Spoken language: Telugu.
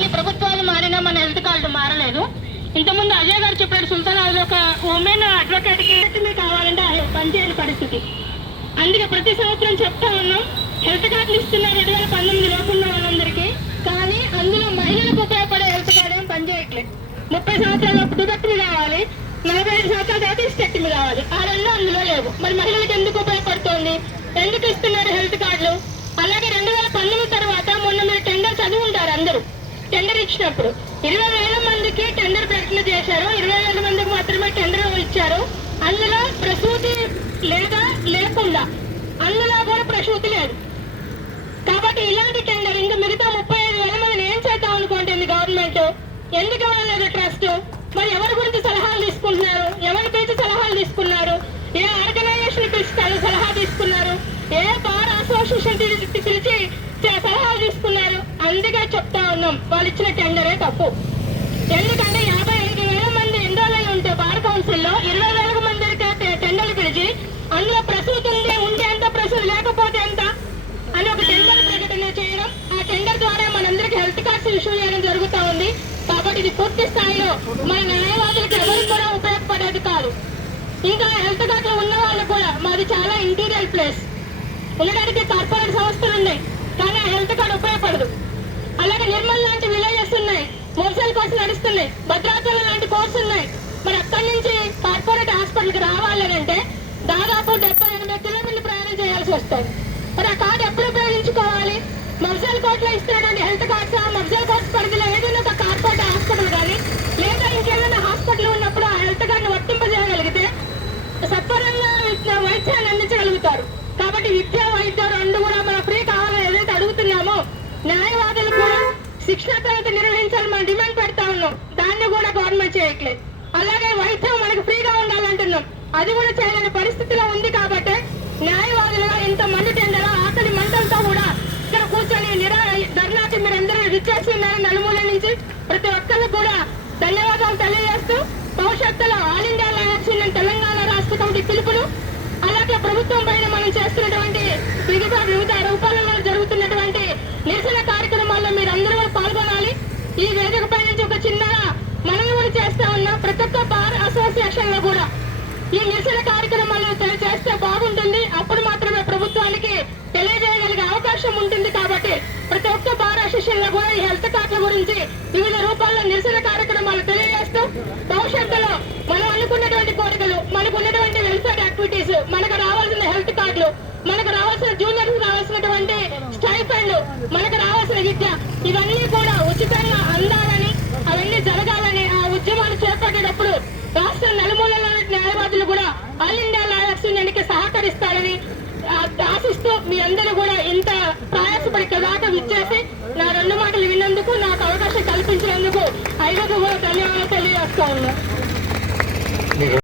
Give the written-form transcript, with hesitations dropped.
కానీ ప్రభుత్వాలు మారినా మన హెల్త్ కార్డు మారలేదు. ఇంతకుముందు అజయ్ గారు చెప్పాడు సుల్తానాబాద్ ఒక ఉమెన్ అడ్వకేట్ కి కావాలంటే పనిచేయని పరిస్థితి. అందుకే ప్రతి సంవత్సరం చెప్తా ఉన్నాం హెల్త్ కార్డులు ఇస్తున్నారు 2019 లోపు ఉన్న వాళ్ళందరికీ. కానీ అందులో మహిళలకు ఉపయోగపడే హెల్త్ కార్డు ఏం పనిచేయట్లేదు. 30 సంవత్సరాల డుగెక్టమీ కావాలి, 45 సంవత్సరాల తర్వాత హిస్టెక్టమీ కావాలి. ఆ రెండు అందులో లేవు. మరి మహిళలకు ఎందుకు ఉపయోగపడుతోంది? ఎందుకు ఇస్తున్నారు హెల్త్ కార్డులు? అలాగే 2019 తర్వాత మొన్న మీరు టెండర్ చదివి ఉంటారు అందరూ. టెండర్ ఇచ్చినప్పుడు 20,000 మందికి టెండర్ ప్రకటన చేశారు. 20,000 మందికి మాత్రమే టెండర్ ఇచ్చారు. అందులో ప్రసూతి లేదా లేకుండా అందులో కూడా ప్రసూతి లేదు. కాబట్టి ఇలాంటి టెండర్ ఇంకా మిగతా 35,000 మందిని ఏం చేద్దాం అనుకుంటుంది గవర్నమెంట్? ఎందుకు ఇవ్వలేదు ట్రస్ట్? మరి ఎవరి గురించి సలహాలు తీసుకుంటున్నారు? ఎవరి పిలిచి సలహాలు తీసుకున్నారు? ఏ ఆర్గనైజేషన్ పిలిచి సలహా తీసుకున్నారు? ఏ బార్ అసోసియేషన్ పిలిచి సలహాలు తీసుకున్నారు? అందుకే చెప్తా ఉన్నాం వాళ్ళు ఇచ్చిన టెండరే తప్పు. ఎందుకంటే 55,000 మంది ఎన్రోల్ అయి ఉంటే బార్ కౌన్సిల్లో 20,000 మందికి టెండర్లు పిలిచి అందులో ప్రసూతి ఉంటే ఎంత, ప్రసూతి లేకపోతే ఎంత అని ఒక టెండర్ ప్రకటన చేయడం, ఆ టెండర్ ద్వారా మనందరికి హెల్త్ కార్డ్స్ ఇష్యూ చేయడం జరుగుతూ ఉంది. కాబట్టి ఇది పూర్తి స్థాయిలో మన న్యాయవాదులకు ఎవరికి కూడా ఉపయోగపడేది కాదు. ఇంకా హెల్త్ కార్డులు ఉన్న వాళ్ళు కూడా మాది చాలా ఇంటీరియర్ ప్లేస్, ఉండడానికి కార్పొరేట్ సంస్థలు ఉన్నాయి కానీ ఆ హెల్త్ కార్డు ఉపయోగపడదు. అలాగే నిర్మల్ లాంటి విలేజెస్ ఉన్నాయి, మోసల్ కోర్సు నడుస్తున్నాయి, భద్రాచలం లాంటి కోర్సు ఉన్నాయి. మరి అక్కడి నుంచి కార్పొరేట్ హాస్పిటల్కి రావాలంటే దాదాపు 70-80 కిలోమీటర్లు ప్రయాణం చేయాల్సి వస్తుంది. మరి ఆ కార్డు ఎప్పుడు ఉపయోగించుకోవాలి? మఫ్జల్ కోర్టులో ఇస్తున్నటువంటి హెల్త్ కార్డ్స్ మఫ్జల్ కోర్ట్స్ పరిధిలో ఏదైనా ఒక కార్పొరేట్ హాస్పిటల్ కానీ లేదా ఇంకేదైనా హాస్పిటల్ ఉన్నప్పుడు ఆ హెల్త్ కార్డును వర్తింపజేయగలిగితే సత్వరంగా వైద్యాన్ని అందించగలుగుతారు. కాబట్టి విద్య, వైద్యం రెండు కూడా మన ఫ్రీ కావాలని ఏదైతే అడుగుతున్నామో న్యాయవాదులు కూడా శిక్షణ తరగతి నిర్వహించాలని మనం డిమాండ్ పెడతా ఉన్నాం. దాన్ని కూడా గవర్నమెంట్ చేయట్లేదు. అలాగే వైద్యం మనకు ఫ్రీగా ఉండాలంటున్నాం, అది కూడా చేయలేని పరిస్థితిలో ఉంది. కాబట్టి న్యాయవాదులుగా ఇంత మంది టెండర్ ఆకలి మంటలతో కూడా ఇక్కడ కూర్చొని ధర్నాకి మీరందరూ విచ్చేసి ఉన్నారని నలుమూల నుంచి ప్రతి ఒక్కరు కూడా ధన్యవాదాలు తెలియజేస్తూ భవిష్యత్తులో all India lawyers union Telangana రాష్ట్ర కమిటీ పిలుపులు, అలాగే ప్రభుత్వం పైన మనం చేస్తున్నటువంటి వివిధ రూపాలలో జరుగుతున్నటువంటి నిరసన కార్యక్రమాల్లో మీరందరూ పాల్గొనాలి. ఈ వేదిక పై నుంచి ఒక చిన్నగా మనం కూడా చేస్తా ఉన్నాం. ప్రతి ఒక్క బార్ అసోసియేషన్ లో కూడా ఈ నిరసన కార్యక్రమాలు చేస్తే బాగుంటుంది. అప్పుడు మాత్రమే ప్రభుత్వానికి తెలియజేయగలిగే అవకాశం ఉంటుంది. కాబట్టి ప్రతి ఒక్క బార్ అసోసియేషన్ లో కూడా ఈ హెల్త్ కార్డుల గురించి వివిధ రూపాల్లో నిరసన కార్యక్రమాలు తెలియజేస్తూ భవిష్యత్తులో మనం అనుకున్నటువంటి కోరికలు, మనకు ఉన్నటువంటి వెల్ఫేర్ యాక్టివిటీస్, మనకు రావాల్సిన హెల్త్ కార్డులు, మనకు రావాల్సిన జూనియర్స్ రావాల్సినటువంటి స్టైఫండ్, మనకు రావాల్సిన విద్య, ఇవన్నీ కూడా ఉచితంగా అందాలని, అవన్నీ జరగాలని ఆ ఉద్యమాలు చేపట్టేటప్పుడు రాష్ట్ర నలుమూలల న్యాయవాదులు కూడా ఆల్ ఇండియా లాయర్స్ యూనియన్కి సహకరిస్తారని ఆశిస్తూ మీ అందరూ కూడా ఇంత ప్రయాసపడి దాకా విచ్చేసి నా రెండు మాటలు విన్నందుకు, నాకు అవకాశం కల్పించినందుకు 5 కూడా ధన్యవాదాలు తెలియజేస్తా ఉన్నా.